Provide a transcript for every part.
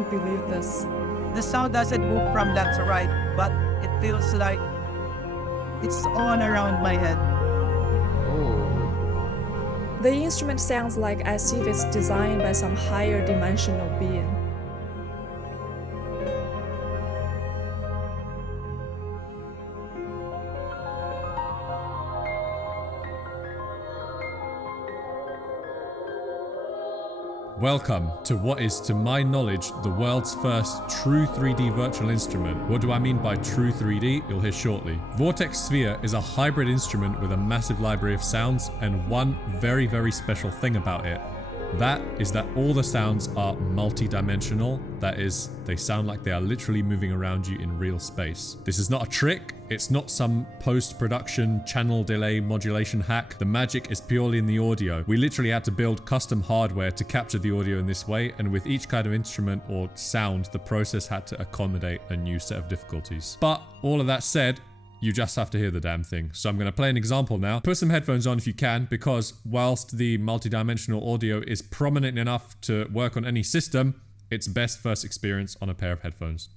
don't believe this. The sound doesn't move from left to right, but it feels like it's on around my head. The instrument sounds like as if it's designed by some higher dimensional being. Welcome to what is, to my knowledge, the world's first true 3D virtual instrument. What do I mean by true 3D? You'll hear shortly. Vortex Sphere is a hybrid instrument with a massive library of sounds and one very, very special thing about it. That is that all the sounds are multi-dimensional. That is, they sound like they are literally moving around you in real space. This is not a trick. It's not some post-production channel delay modulation hack. The magic is purely in the audio. We literally had to build custom hardware to capture the audio in this way, and with each kind of instrument or sound, the process had to accommodate a new set of difficulties. But all of that said, you just have to hear the damn thing. So I'm going to play an example now. Put some headphones on if you can, because whilst the multidimensional audio is prominent enough to work on any system, it's best first experience on a pair of headphones.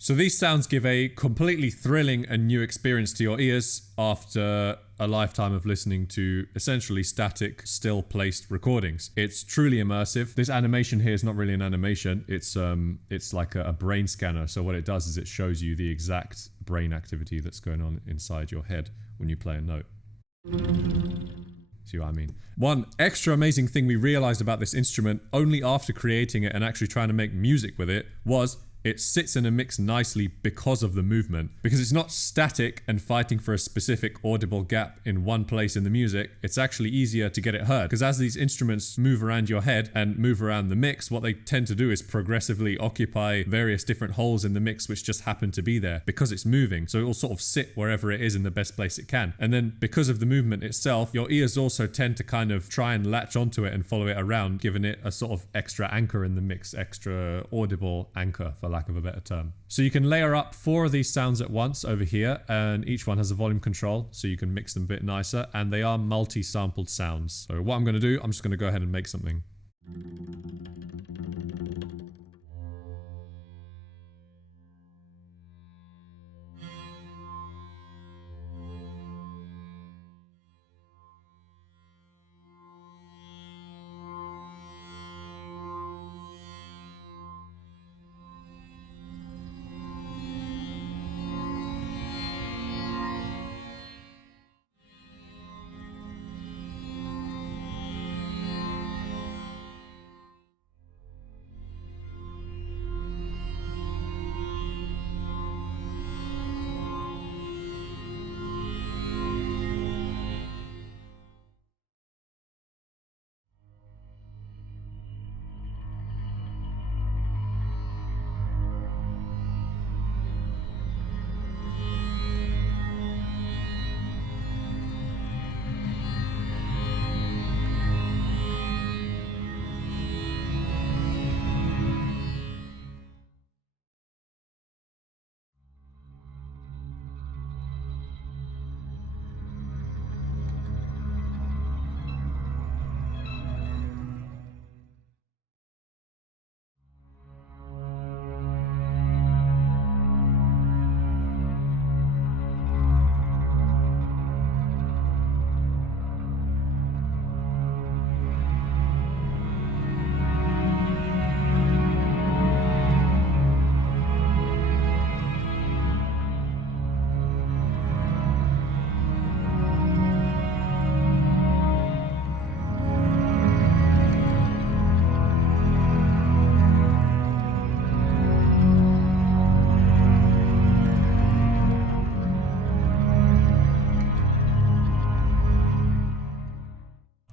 So these sounds give a completely thrilling and new experience to your ears after a lifetime of listening to essentially static, still placed recordings. It's truly immersive. This animation here is not really an animation. It's like a brain scanner. So what it does is it shows you the exact brain activity that's going on inside your head when you play a note. See what I mean? One extra amazing thing we realized about this instrument only after creating it and actually trying to make music with it was it sits in a mix nicely because of the movement. Because it's not static and fighting for a specific audible gap in one place in the music, it's actually easier to get it heard. Because as these instruments move around your head and move around the mix, what they tend to do is progressively occupy various different holes in the mix which just happen to be there because it's moving. So it will sort of sit wherever it is in the best place it can. And then because of the movement itself, your ears also tend to kind of try and latch onto it and follow it around, giving it a sort of extra anchor in the mix, extra audible anchor, for lack of a better term. So you can layer up 4 of these sounds at once over here, and each one has a volume control, so you can mix them a bit nicer, and they are multi-sampled sounds. So what I'm going to do, I'm just going to go ahead and make something.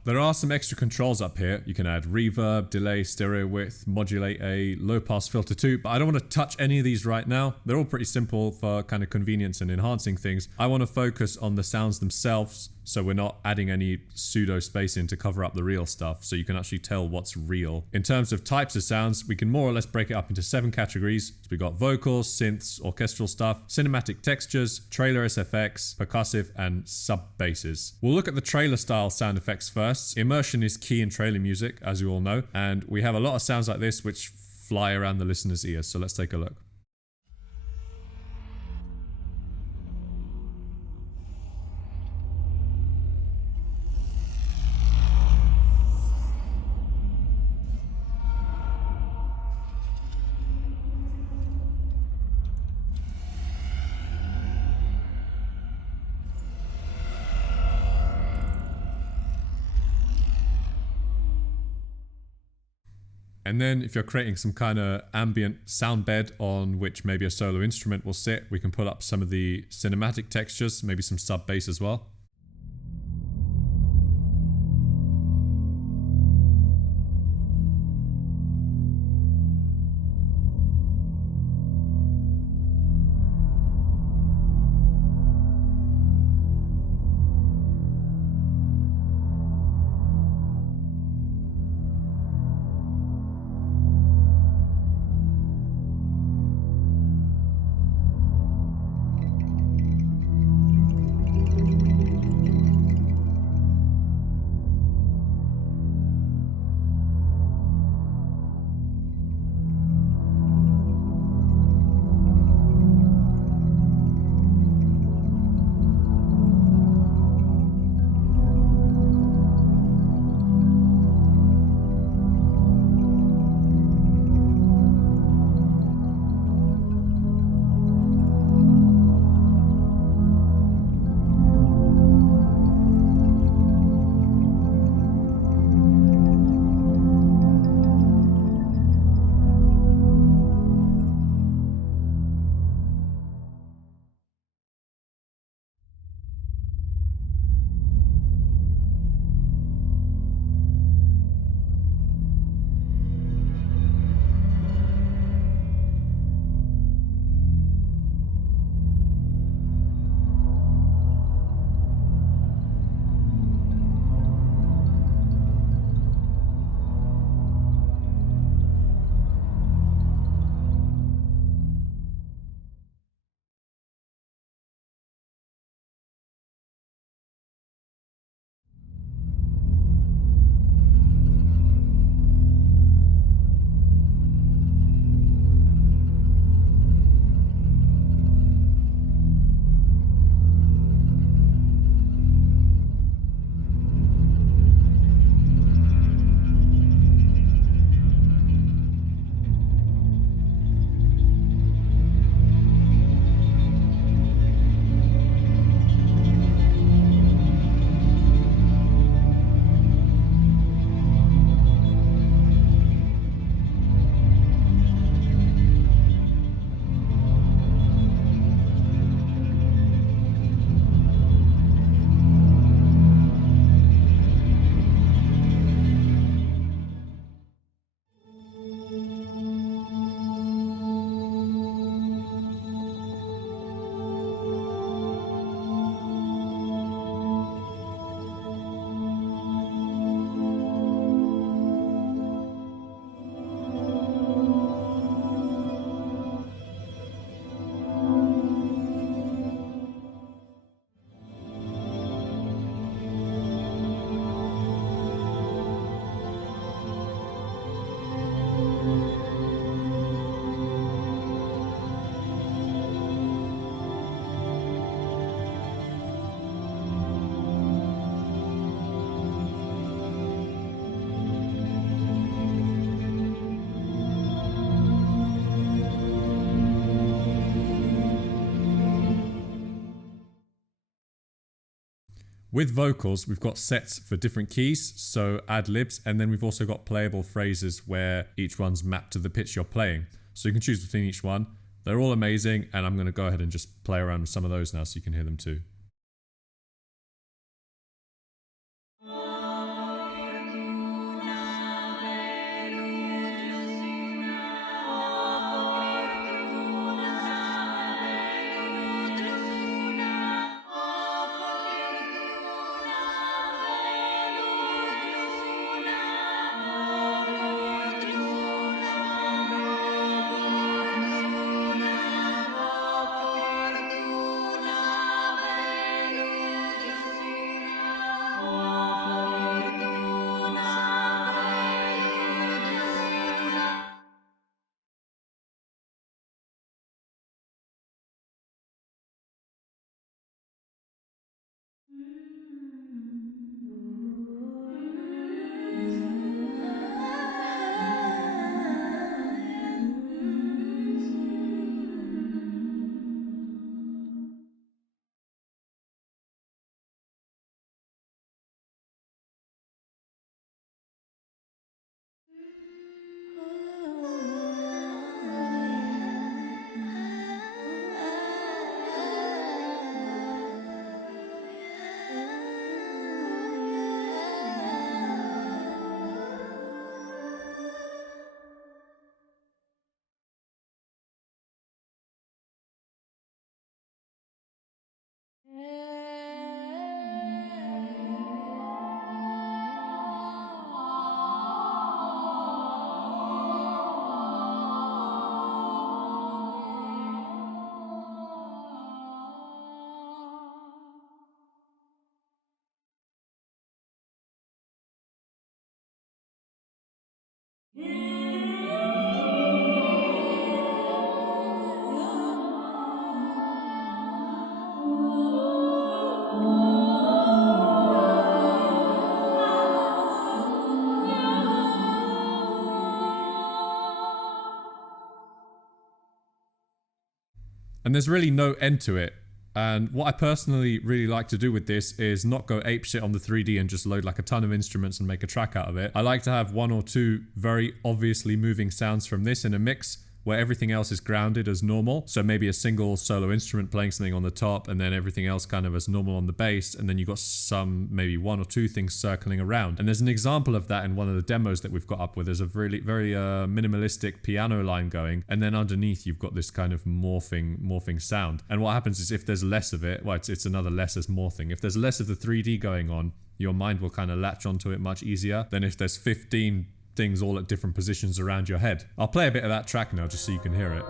There are some extra controls up here. You can add reverb, delay, stereo width, modulate a low pass filter too, but I don't want to touch any of these right now. They're all pretty simple for kind of convenience and enhancing things. I want to focus on the sounds themselves, so we're not adding any pseudo space in to cover up the real stuff, so you can actually tell what's real. In terms of types of sounds, we can more or less break it up into 7 categories. So we've got vocals, synths, orchestral stuff, cinematic textures, trailer SFX, percussive, and sub-basses. We'll look at the trailer style sound effects first. Immersion is key in trailer music, as you all know, and we have a lot of sounds like this which fly around the listener's ears, so let's take a look. And then if you're creating some kind of ambient sound bed on which maybe a solo instrument will sit, we can pull up some of the cinematic textures, maybe some sub bass as well. With vocals, we've got sets for different keys, so ad-libs, and then we've also got playable phrases where each one's mapped to the pitch you're playing. So you can choose between each one. They're all amazing, and I'm going to go ahead and just play around with some of those now so you can hear them too. there's really no end to it. And what I personally really like to do with this is not go apeshit on the 3D and just load like a ton of instruments and make a track out of it. I like to have one or two very obviously moving sounds from this in a mix where everything else is grounded as normal. So maybe a single solo instrument playing something on the top and then everything else kind of as normal on the bass. And then you've got some, maybe one or two things circling around. And there's an example of that in one of the demos that we've got up where there's a very minimalistic piano line going. And then underneath you've got this kind of morphing sound. And what happens is if there's less of it, well, it's another less as morphing. If there's less of the 3D going on, your mind will kind of latch onto it much easier than if there's 15 things all at different positions around your head. I'll play a bit of that track now just so you can hear it.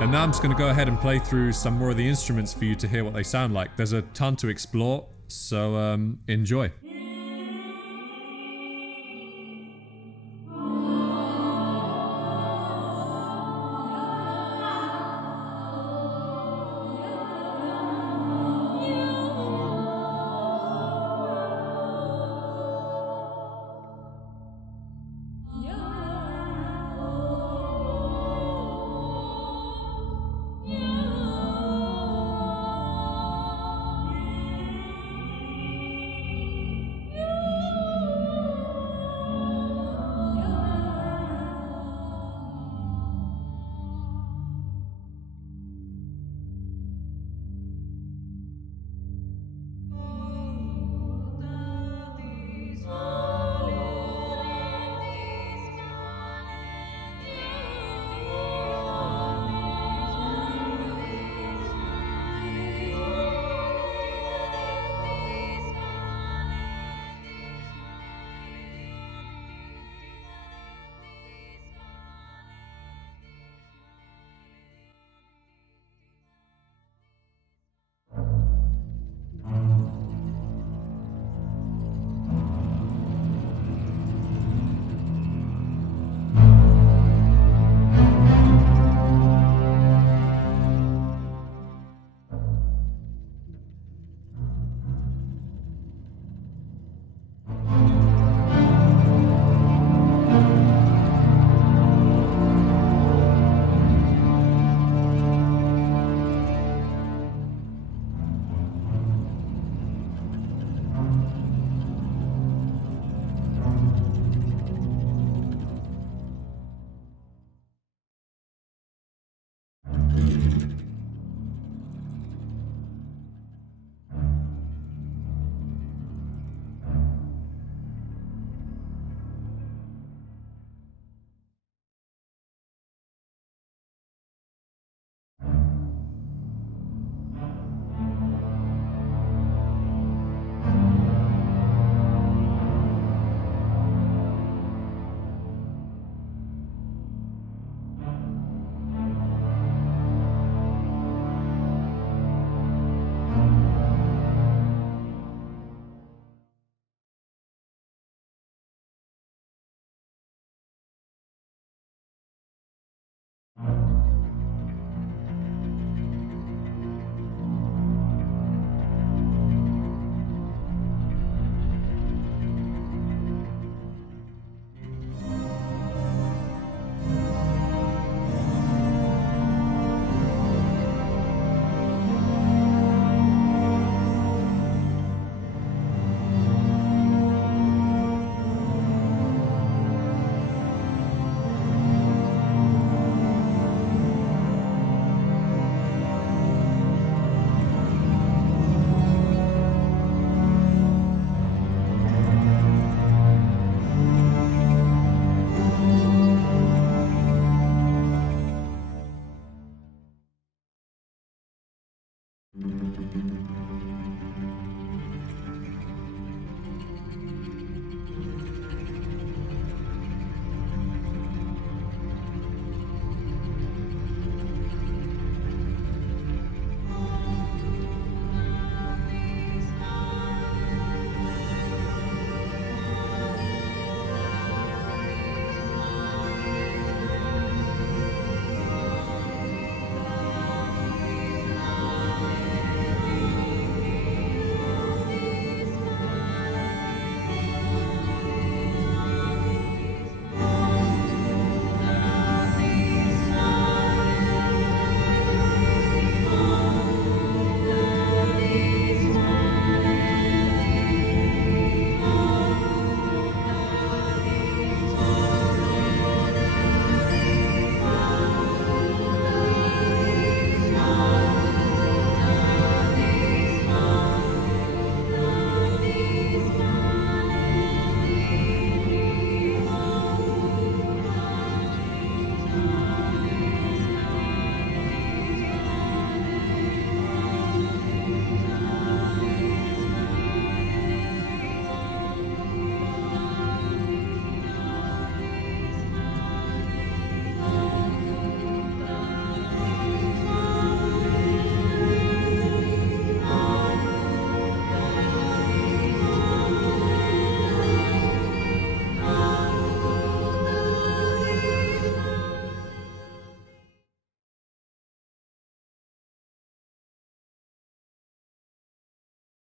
And now I'm just going to go ahead and play through some more of the instruments for you to hear what they sound like. There's a ton to explore, so enjoy.